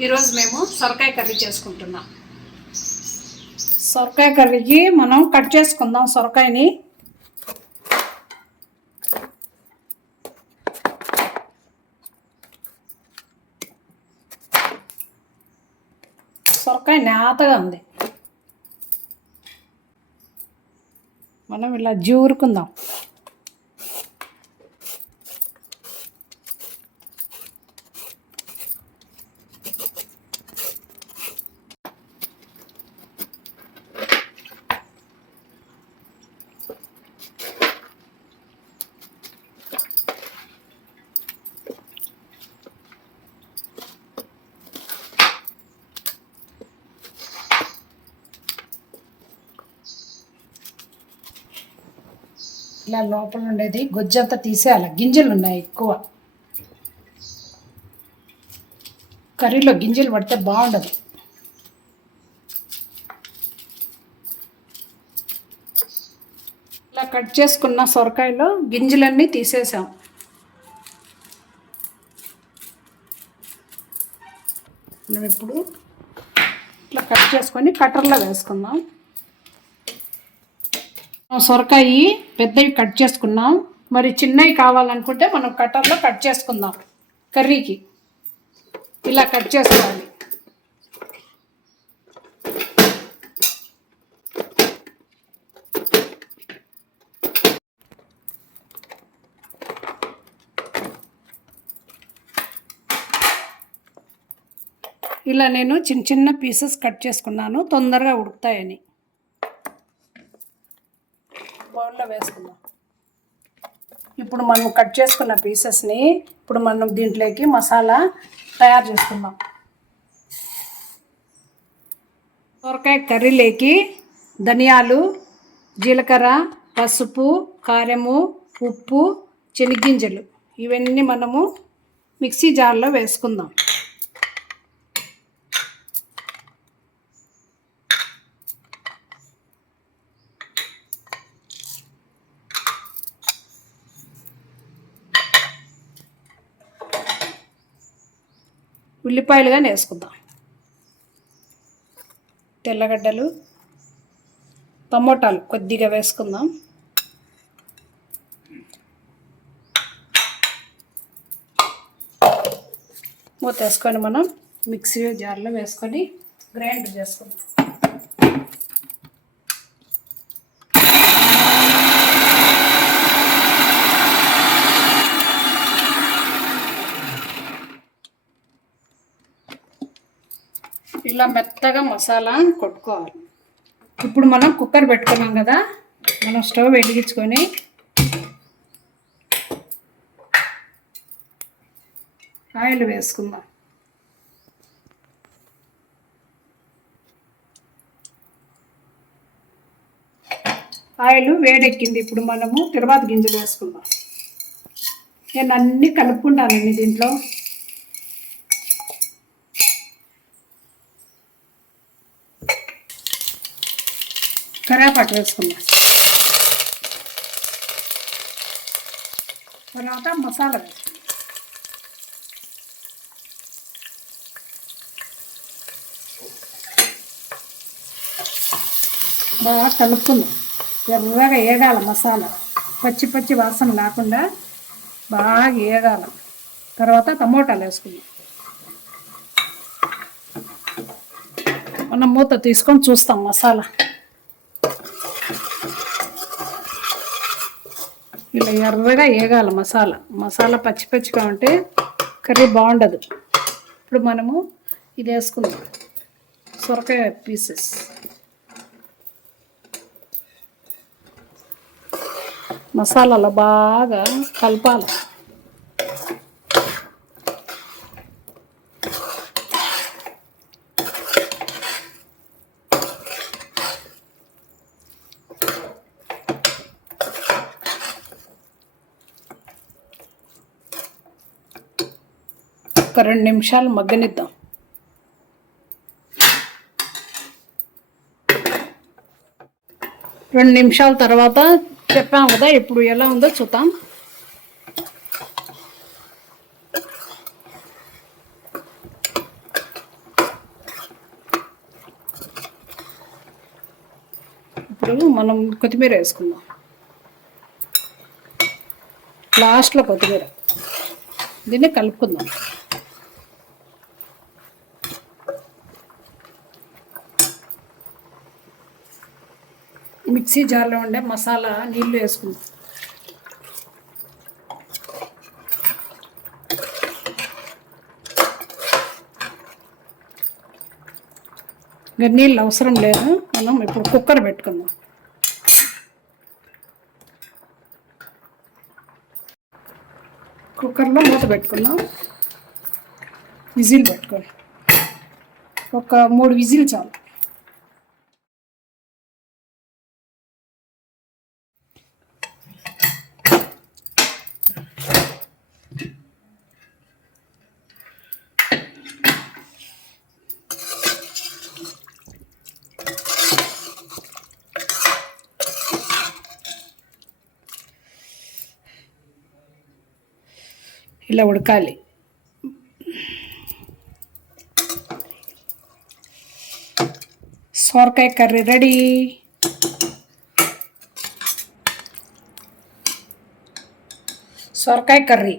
ఈరోజు మేము సొరకాయ కర్రీ చేసుకుంటున్నాం. సొరకాయ కర్రీకి మనం కట్ చేసుకుందాం. సొరకాయని సొరకాయ నేతగా ఉంది, మనం ఇలా జూరుకుందాం. ఇలా లోపల ఉండేది గొజ్జంతా తీసేయాలి, గింజలు ఉన్నాయి ఎక్కువ. కర్రీలో గింజలు పడితే బాగుండదు. ఇలా కట్ చేసుకున్న సొరకాయలో గింజలన్నీ తీసేసాం. మనం ఇప్పుడు ఇట్లా కట్ చేసుకొని కట్టర్లో వేసుకుందాం. సొరకాయ పెద్దవి కట్ చేసుకున్నాం, మరి చిన్నవి కావాలనుకుంటే మనం కట్టర్లో కట్ చేసుకుందాం. కర్రీకి ఇలా కట్ చేసుకోవాలి. ఇలా నేను చిన్న చిన్న పీసెస్ కట్ చేసుకున్నాను, తొందరగా ఉడుకుతాయని. బౌల్లో వేసుకుందాం. ఇప్పుడు మనం కట్ చేసుకున్న పీసెస్ని ఇప్పుడు మనం దీంట్లోకి మసాలా తయారు చేసుకుందాం. సొరకాయ కర్రీలోకి ధనియాలు, జీలకర్ర, పసుపు, కారము, ఉప్పు, శనగగింజలు ఇవన్నీ మనము మిక్సీ జార్లో వేసుకుందాం. ఉల్లిపాయలుగా వేసుకుందాం. తెల్లగడ్డలు, టమోటాలు కొద్దిగా వేసుకుందాం. మూత వేసుకొని మనం మిక్సీ జార్లో వేసుకొని గ్రైండ్ చేసుకుందాం. ఇలా మెత్తగా మసాలా కొట్టుకోవాలి. ఇప్పుడు మనం కుక్కర్ పెట్టుకున్నాం కదా, మనం స్టవ్ వెలిగించుకొని ఆయిల్ వేసుకుందాం. ఆయిల్ వేడెక్కింది. ఇప్పుడు మనము తిరువాత గింజలు వేసుకుందాం. నేను అన్నీ కలుపుకుంటానండి దీంట్లో. కరివేపాకు వేసుకుందాం. తర్వాత మసాలా వేసుకుందాం. బాగా కలుపుకుందాం. ఎర్రగా ఏగాల మసాలా, పచ్చి పచ్చి వాసన లేకుండా బాగా ఏగాల. తర్వాత టమోటాలు వేసుకుందాం. మనం మూత తీసుకొని చూస్తాం. మసాలా ఇలా ఎర్రగా ఏగాల. మసాలా పచ్చి పచ్చిగా ఉంటే కర్రీ బాగుండదు. ఇప్పుడు మనము ఇది వేసుకుందాం, సొరకాయ పీసెస్. మసాలాలో బాగా కలపాలి. ఒక 2 నిమిషాలు మగ్గనిద్దాం. 2 నిమిషాల తర్వాత చెప్పాం కదా, ఇప్పుడు ఎలా ఉందో చూద్దాం. ఇప్పుడు మనం కొత్తిమీర వేసుకుందాం. లాస్ట్లో కొత్తిమీర. దీన్ని కలుపుకుందాం. మిక్సీ జార్లో ఉండే మసాలా నీళ్ళు వేసుకుందాం. ఇంకా నీళ్ళు అవసరం లేదు. మనం ఇప్పుడు కుక్కర్ పెట్టుకుందాం. కుక్కర్లో మూత పెట్టుకుందాం. విజిల్ పెట్టుకోండి. ఒక 3 విజిల్ చాలు. ఇలా ఉడకాలి. సొరకాయ కర్రీ రెడీ. సొరకాయ కర్రీ.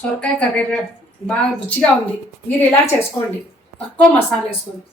సొరకాయ కర్రీ బాగా రుచిగా ఉంది. మీరు ఇలా చేసుకోండి. తక్కువ మసాలా వేసుకోండి.